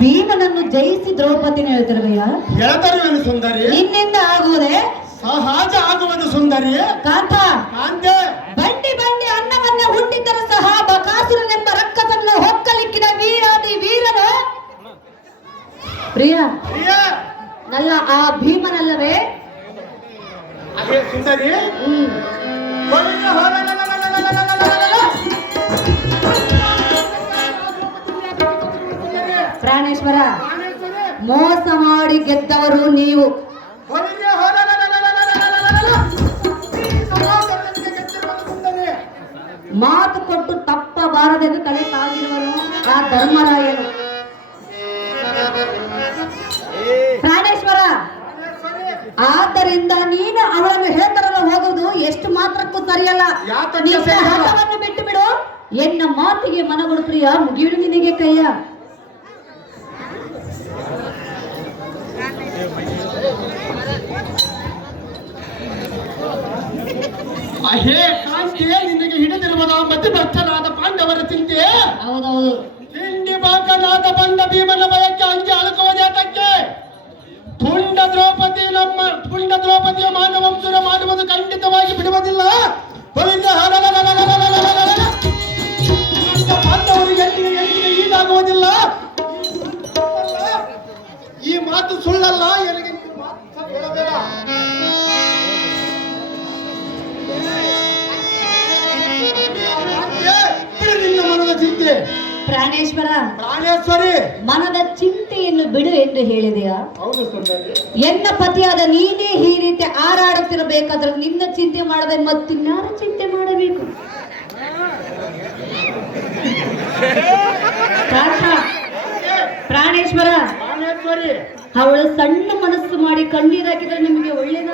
ಭೀಮನನ್ನು ಜಯಿಸಿ ದ್ರೌಪದಿನ ಹೇಳ್ತಿರುವೆಯ ಹೇಳ್ತಾರೇನು ಸುಂದರಿ? ನಿನ್ನಿಂದ ಆಗುವುದೇ ಸಹಜ ಆಗುವುದು ಸುಂದರಿ. ಕಾಂತ ಕಾಂತೆ ಬಂಡಿ ಬಂಡಿ ಅನ್ನವನ್ನ ಹುಟ್ಟಿದ್ದರೂ ಸಹ ಬಕಾಸುರನೆಂಬ ರಕ್ಕಸನ್ನು ಹೊಕ್ಕಲಿಕ್ಕಿದ ವೀರಾದಿ ವೀರನು ಪ್ರಿಯ ಪ್ರಿಯ ನಲ್ಲ ಆ ಭೀಮನಲ್ಲವೇ? ಅದೇ ಸುಂದರಿ. ಪ್ರಾಣೇಶ್ವರ, ಮೋಸ ಮಾಡಿ ಗೆದ್ದವರು ನೀವು. ಮಾತು ಕೊಟ್ಟು ತಪ್ಪಬಾರದೆಂದು ತಲೆ ತಾಗಿರುವನು ಆ ಧರ್ಮರಾಯನು. ಪ್ರಾಣೇಶ್ವರ, ಆದ್ದರಿಂದ ನೀನು ಅವಳನ್ನು ಹೇಳ್ತಾರಲ್ಲ ಹೋಗುವುದು ಎಷ್ಟು ಮಾತ್ರಕ್ಕೂ ಸರಿಯಲ್ಲ. ನಿನ್ನ ಹಠವನ್ನು ಬಿಟ್ಟು ಬಿಡು. ಎನ್ನ ಮಾತಿಗೆ ಮನಗಳು ಪ್ರಿಯ, ಮುಗಿಯುವುದು ನಿನಗೆ ಕೈಯ. ಅಹೇ ಕಾಂತೆ, ನಿನಗೆ ಹಿಡಿದಿರುವುದು ಮಧ್ಯಭ್ರಷ್ಟರಾದ ಪಾಂಡವರ ಚಿಂತೆ. ಹೌದೌದು. ತಿಂಡಿ ಬಾಕನಾದ ಬಂದ ಭೀಮನ ಭಯಕ್ಕೆ ಅಂಜಿ ಅಳುಕುವ ಜಾತಕ್ಕೆ ಪುಂಡ ದ್ರೌಪದಿಯ ಮಾನವಂಶರ ಮಾಡುವುದು ಖಂಡಿತವಾಗಿ ಬಿಡುವುದಿಲ್ಲ. ಪಾಂಡವರಿಗೆ ಎಂದಿಗೆ ಈಡಾಗುವುದಿಲ್ಲ. ಈ ಮಾತು ಸುಳ್ಳಲ್ಲ. ನನಗೆ ಹೇಳಬೇಡ. ನಿನ್ನ ಮನದ ಚಿಂತೆ. ಪ್ರಾಣೇಶ್ವರ, ಪ್ರಾಣೇಶ್ವರಿ, ಮನದ ಚಿಂತೆಯನ್ನು ಬಿಡು ಎಂದು ಹೇಳಿದೆಯಾ? ಹೌದು ಸುಂದರಿ. ಎನ್ನ ಪತಿಯಾದ ನೀನೇ ಈ ರೀತಿ ಹಾರಾಡುತ್ತಿರಬೇಕಾದ್ರೆ ನಿನ್ನ ಚಿಂತೆ ಮಾಡದೆ ಮತ್ತಿನ್ಯಾರ ಚಿಂತೆ ಮಾಡಬೇಕು? ಪ್ರಾಣೇಶ್ವರ, ಪ್ರಾಣೇಶ್ವರಿ, ಅವಳು ಸಣ್ಣ ಮನಸ್ಸು ಮಾಡಿ ಕಣ್ಣೀರಾಕಿದ್ರೆ ನಿಮಗೆ ಒಳ್ಳೆಯದ?